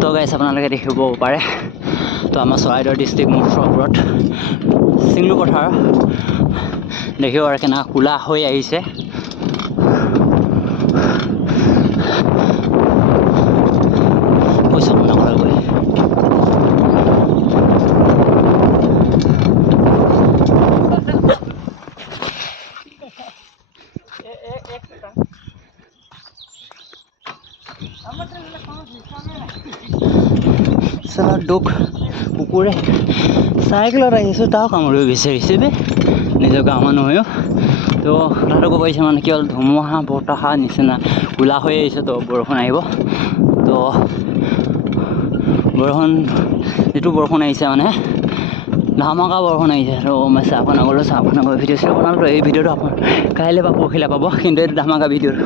তো গাইছ আপোনালোকে দেখিব পাৰে তো আমাৰ চৰাইদেউ ডিষ্ট্ৰিক্ট মুঠৰ ওপৰত চিংলু পথাৰ দেখিব পাৰে কেনেকুৱা কোলা হৈ আহিছে কৈছোঁ আপোনালোকে চালা দুখ কুকুৰে চাইকেলত আহিছোঁ তাও কামুৰিব বিচাৰিছে বে নিজৰ গাঁৱৰ মানুহেও তো কথাটো ক'ব পাৰিছে মানে কি হ'ল ধুমুহা বতাহ নিচিনা কোলা হৈ আহিছে তো বৰষুণ আহিব তো বৰষুণ যিটো বৰষুণ আহিছে মানে ধামাকা বৰষুণ আহিছে তো মই চাহখন নগ'লোঁ চাহখন নগ'লোঁ ভিডিঅ' চিডিঅ' বনালোঁ এই ভিডিঅ'টো আপোনাৰ কাইলৈ বা পৰহিলৈ পাব কিন্তু এইটো ধামাকা ভিডিঅ'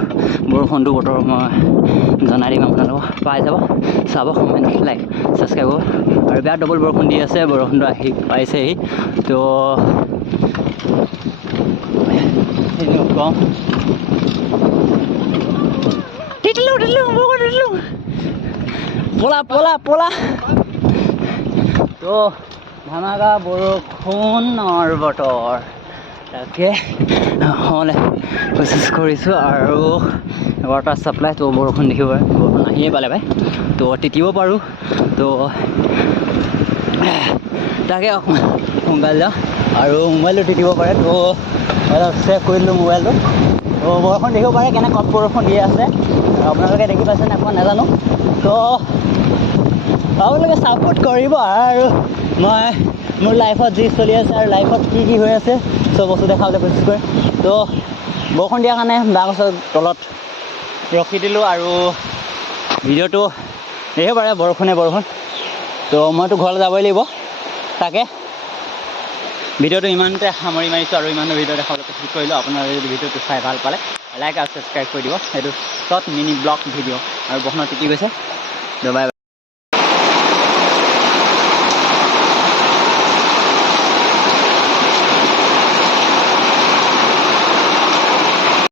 বৰষুণটো বতৰ মই জনাই দিম আপোনালোকক পাই যাব চাব কমেণ্ট লাইক ছাবস্ক্ৰাইব কৰিব আৰু বেয়া ডবল বৰষুণ দি আছে বৰষুণটো আহি পাইছেহি তো কম পলা পলা পলা তো ধামাকা বৰষুণৰ বতৰ তাকে হ'লে কোচিছ কৰিছোঁ আৰু ৱাটাৰ ছাপ্লাই তো বৰষুণ দেখিব পাৰে বৰষুণ আহিয়ে পালে পাই তো তিতিব পাৰোঁ তো তাকে সোনকালে যাওঁ আৰু মোবাইলটো তিতিব পাৰে তো অলপ ছেভ কৰি দিলোঁ মোবাইলটো তো বৰষুণ দেখিব পাৰে কেনে কম বৰষুণ দি আছে আপোনালোকে দেখি পাইছে নে মই নাজানো তো আপোনালোকে ছাপোৰ্ট কৰিব আৰু মই মোৰ লাইফত যি চলি আছে আৰু লাইফত কি কি হৈ আছে চব বস্তু দেখাবলৈ কোচিছ কৰিম তো বৰষুণ দিয়াৰ কাৰণে বাঁহ গছৰ তলত ৰখি দিলোঁ আৰু ভিডিঅ'টো দেখিব পাৰে বৰষুণ তো মইতো ঘৰলৈ যাবই লাগিব তাকে ভিডিঅ'টো ইমানতে সামৰি মাৰিছোঁ আৰু ইমানটো ভিডিঅ' দেখাবলৈ কোচিছ কৰিলোঁ আপোনালোকে যদি ভিডিঅ'টো চাই ভাল পালে লাইক আৰু ছাবস্ক্ৰাইব কৰি দিব সেইটো শ্বৰ্ট মিনি ব্লগ ভিডিঅ' আৰু বৰষুণত তিতি গৈছে তো বাই বাই